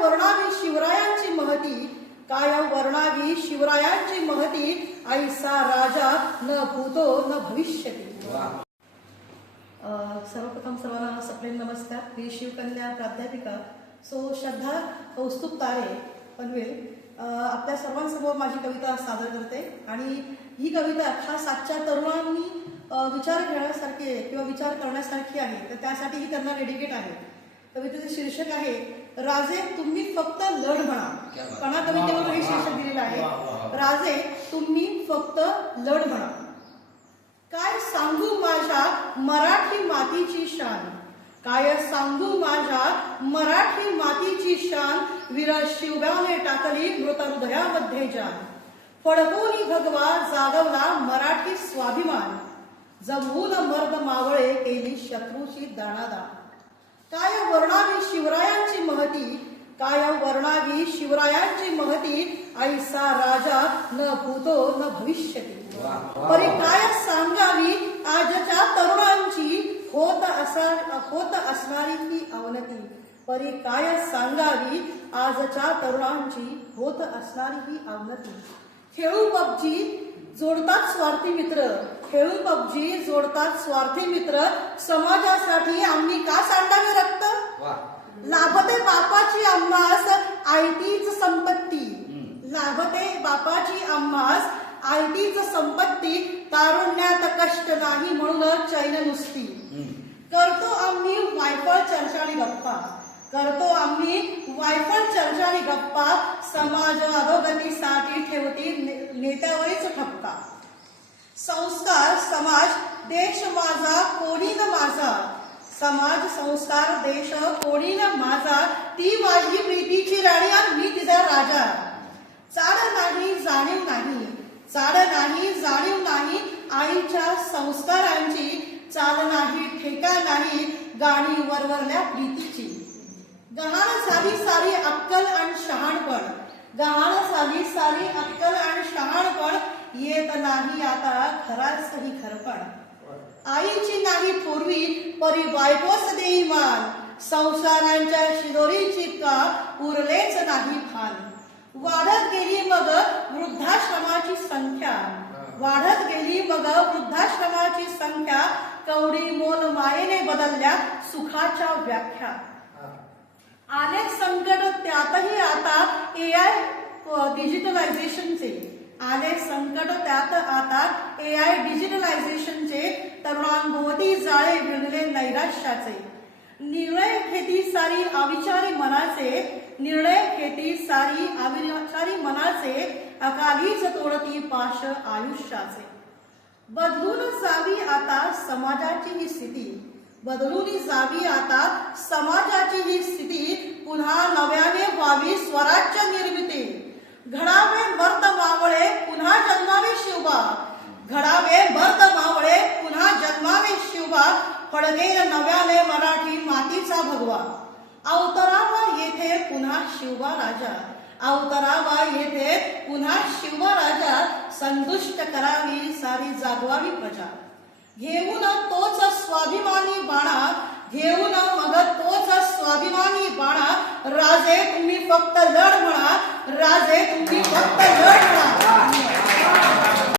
वर्णावी शिवरायांची महती, काय वर्णावी शिवरायांची महती, ऐसा राजा न भूतो न भविष्यती. सर्वप्रथम सर्वांना सप्रेम नमस्कार. मी शिवकन्या प्राध्यापिका श्रद्धा कौस्तुभ तारे पनवेल आपल्या सर्वांसमोर माझी कविता सादर करते. आणि ही कविता खास आजच्या तरुणांनी विचार घेण्यासारखी किंवा विचार करण्यासारखी आहे, तर त्यासाठी ही त्यांना डेडिकेट आहे. कवितेचे शीर्षक आहे राजे तुम्ही फक्त लढ म्हणा. कणा कवितेवर हे शीर्षक दिलेलं आहे, राजे तुम्ही फक्त लढ म्हणा. काय सांगू माझ्या मराठी मातीची शान, काय सांगू माझ्या मराठी मातीची शान, वीर शिवबाने टाकली मृत हृदयामध्ये जान. फडकवून भगवा जागवला मराठी स्वाभिमान, जमवून मर्द मावळे केली शत्रूची दाणादाण. काय वर्णावी शिवरायांची महती, काय वर्णावी शिवरायांची महती, ऐसा राजा न भूतो न भविष्यती. परी काय सांगावी आजच्या तरुणांची, होत असणारी ही अवनती. परी काय सांगावी आजच्या तरुणांची, होत असणारी ही अवनती. खेळू पबजी जोडतात स्वार्थी मित्र, खेळू पबजी जोडतात स्वार्थी मित्र, समाजासाठी आम्ही का सांडावे रक्त. लाभते बापाची आम्हास आयतीच संपत्ती, लाभते बापाची आम्हास आयतीच संपत्ती, तारुण्यात कष्ट नाही म्हणून चैन नुसती. करतो आम्ही वायफळ चर्चाळी गप्पा, करतो आम्ही वायफळ चर्चाळी गप्पा, समाज अधोगतीसाठी ठेवती नेत्यावरच ठपका. संस्कार समाज देश माझा कोणी न माझा, समाज संस्कार देश कोणी न माझा, ती माझी प्रीतीची राणी आणि मी तिचा राजा. चाड नाही जाणीव नाही, चाड नाही जाणीव नाही, आईच्या संस्कारांची, चाल नाही ठेका नाही, गाणी वरवरल्या प्रीतीची. गहाण झाली सारी अक्कल आणि शहाणपण, गहाण झाली सारी अक्कल आणि शहाणपण, येत नाही आता खराच ही खरपण. आईची नाही थोरवी परी बायकोस देई मान, संसारांच्या शिदोरीची का उरलेच नाही भान. वाढत गेली मग वृद्धाश्रमाची संख्या, वाढत गेली मग वृद्धाश्रमाची संख्या, कवडी मोल मायेने बदलल्या सुखाच्या व्याख्या. आले संकट त्यातही आता AI डिजिटलायझेशनचे, आले संकट त्यात आता AI डिजिटलायझेशनचे, तरुणांभोवती जाळे विणले नैराश्याचे. निर्णय घेती सारी अविचारी मनाचे, निर्णय घेती सारी अविचारी मनाचे, अकालीच तोडती पाश आयुष्याचे. बदलून जावी आता समाजाची ही स्थिती, बदलून जावी आता समाजाची ही स्थिती, पुन्हा नव्याने व्हावी स्वराज्य निर्मिती. घडावे मर्द मावळे पुन्हा जन्मावे शिवबा, घडावे मर्द मावळे पुन्हा जन्मावे शिवबा, फडगेल नव्याने मराठी मातीचा भगवा. अवतरावा येथे पुन्हा शिवबा राजा, अवतरावा येथे पुन्हा शिवबा राजा, संतुष्ट करावी सारी जागवावी प्रजा. घेऊन तोच स्वाभिमानी बाणा, घेऊन मग तोच स्वाभिमानी बाणा, राजे तुम्ही फक्त लढ म्हणा, राजे तुम्ही फक्त लढ म्हणा.